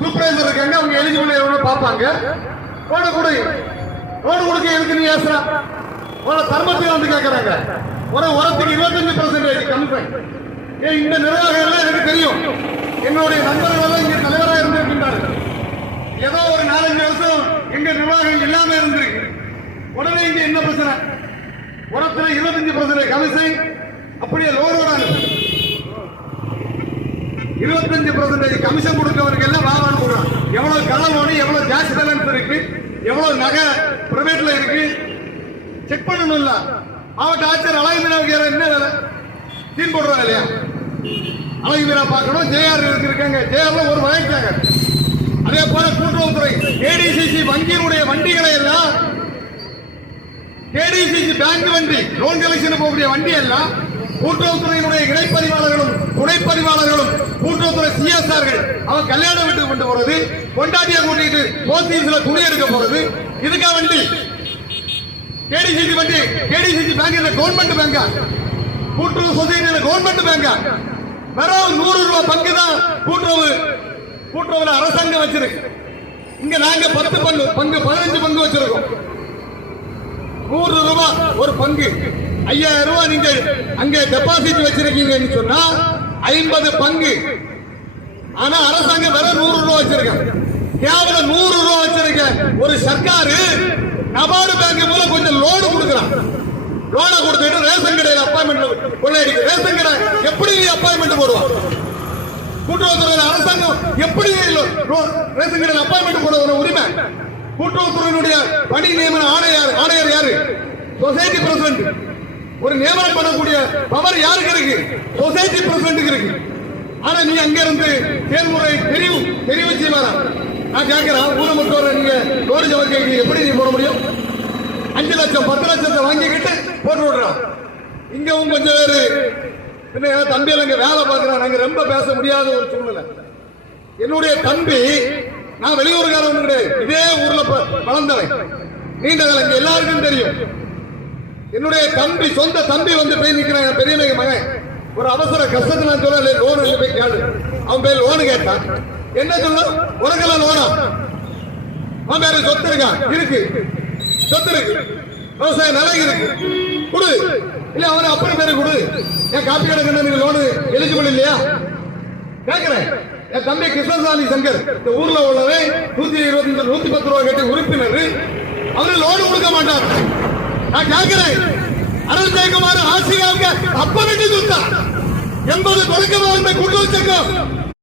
Supervisor இருக்காங்க, அவங்க eligible எவ்வளவு பார்ப்பாங்க. ரோடு கொடு, ரோடு கொடுக்க எதுக்கு நீ ஏசுறா? ஒரு தர்மத்தை வந்து கேட்கறாங்க. ஒரு உரத்துக்கு 25% கமிஷன். இந்த நிர்வாகிகள் எனக்கு தெரியும், என்னுடைய நண்பர்கள் இங்க தலைவராக இருந்திருக்கின்றார்கள். ஏதோ ஒரு 4-5 வருஷம் எங்க நிர்வாகிகள் இல்லாம இருந்திருக்கு. உடனே இங்க என்ன பிரச்சனை? உரத்துல 25% கமிஷன், அப்படியே லோரோட 25% கமிஷன் கொடுக்கவருக்கு எல்லாம் வாங்கணும் போடுறான். எவ்வளவு கடன் லோனு, எவ்வளவு கேஷ் பேலன்ஸ் இருக்கு, எவ்வளவு நகை பிரைவேட்ல இருக்கு செக் பண்ணணும். இல்ல மாவட்ட ஆட்சியர் அழகு மீனாவுக்கு என்ன வேலை? தீன் போடுறாங்க இல்லையா? அழகு மீனா பார்க்கணும். ஜேஆர் இருக்காங்க, ஜேஆர்ல ஒரு வகைக்காங்க. அதே போல கூட்டுறவுத்துறை கேடிசிசி வங்கியினுடைய வண்டிகளை எல்லாம், கேடிசிசி பேங்க் வண்டி லோன் கலெக்ஷன் போகக்கூடிய வண்டி எல்லாம் கூட்டுறவுத்துறையினுடைய இணைப்பதிவாளர்களும் துணைப்பதிவாளர்களும் கூட்டுறவுத்துறை சிஎஸ்ஆர்கள் அவன் கல்யாண வீட்டுக்கு கொண்டு போறது, கொண்டாட்டியா கூட்டிட்டு போஸ்டீஸ்ல துணி எடுக்க போறது. இதுக்கா வண்டி? கேடிசிசி வண்டி, கேடிசிசி பேங்க் கவர்மெண்ட் பேங்கா? கூட்டுறவு சொசைட்டியில கவர்மெண்ட் பேங்கா? வெறும் 100 ரூபாய் பங்கு தான் கூட்டுறவுல அரசாங்கம் வச்சிருக்கு. இங்க நாங்க 10 பங்கு 15 பங்கு வச்சிருக்கோம். 100 ரூபாய் ஒரு பங்கு, 5000 ரூபாய் நீங்க அங்க டெபாசிட் வச்சிருக்கீங்கன்னு சொன்னா 50 பங்கு. ஆனா அரசாங்கம் வெறும் 100 ரூபாய் வச்சிருக்க. கேவலம் 100 ரூபாய் வச்சிருக்க ஒரு சர்க்காரு நபார்டு பேங்க் மூலம் கொஞ்சம் லோடு கொடுக்குறான். லோனை கொடுத்துட்டு ரேஷன் கடையில் அப்பாயின்மெண்ட் கொள்ளையடிக்க. ரேஷன் கடை எப்படி அப்பாயின்மெண்ட் போடுவான்? கூட்டுறவுத்துறை அரசாங்கம் எப்படி ரேஷன் கடையில் அப்பாயின்மெண்ட் போடுற உரிமை? கூட்டுறவுத்துறையினுடைய பணி நியமன ஆணையர் யாரு? Society president. ஒரு நியமனம் பண்ணக்கூடிய பவர் யாருக்கு இருக்கு? சொசைட்டி பிரசிடென்ட் இருக்கு. ஆனா நீ அங்க இருந்து தேர்முறை தெரிவு செய்வாரா? நான் கேட்கிறேன், ஊனமுற்றோரை நீங்க லோடு ஜவர்க்கு எப்படி நீ போட முடியும்? 5 லட்சம் 10 லட்சத்தை வாங்கிக்கிட்டு போட்டு விடுறான். இங்கவும் கொஞ்சம் பேரு தம்பியில இங்க வேலை பார்க்கிறான். நாங்க ரொம்ப பேச முடியாத ஒரு சூழ்நிலை. என்னுடைய தம்பி, நான் வெளியூருக்காரன் கிடையாது, இதே ஊர்ல வளர்ந்தவன், நீண்ட காலம் இங்க எல்லாருக்கும் தெரியும். என்னுடைய தம்பி, சொந்த தம்பி வந்து போய் நிக்கிறான், பெரிய மகன். ஒரு அவசர கஷ்டத்தை நான் சொல்ல லோன் போய் கேளு. அவன் பேர் லோனு கேட்டான். என்ன சொல்ல? உனக்கெல்லாம் லோனா? அவன் பேரு சொத்து இருக்கான், இருக்கு சொத்து இருக்கு, விவசாய நிலம் இருக்கு, கொடு. இல்ல அவன் அப்புறம் பேரு கொடு. என் காப்பி கடை நீங்க லோனு எலிஜிபிள் இல்லையா? கேட்கிறேன். என் தம்பி கிருஷ்ணசாமி சங்கர் இந்த ஊர்ல உள்ளவே 125 110 ரூபாய் கட்டி உறுப்பினர், அவரு லோனு கொடுக்க மாட்டார். நான் கேட்கிறேன், அருள் ஜெயக்குமார் ஆசிரியாவுக்கு அப்ப வெட்டி சுத்தா 80 தொடக்க கூட்டுறவு சங்கம்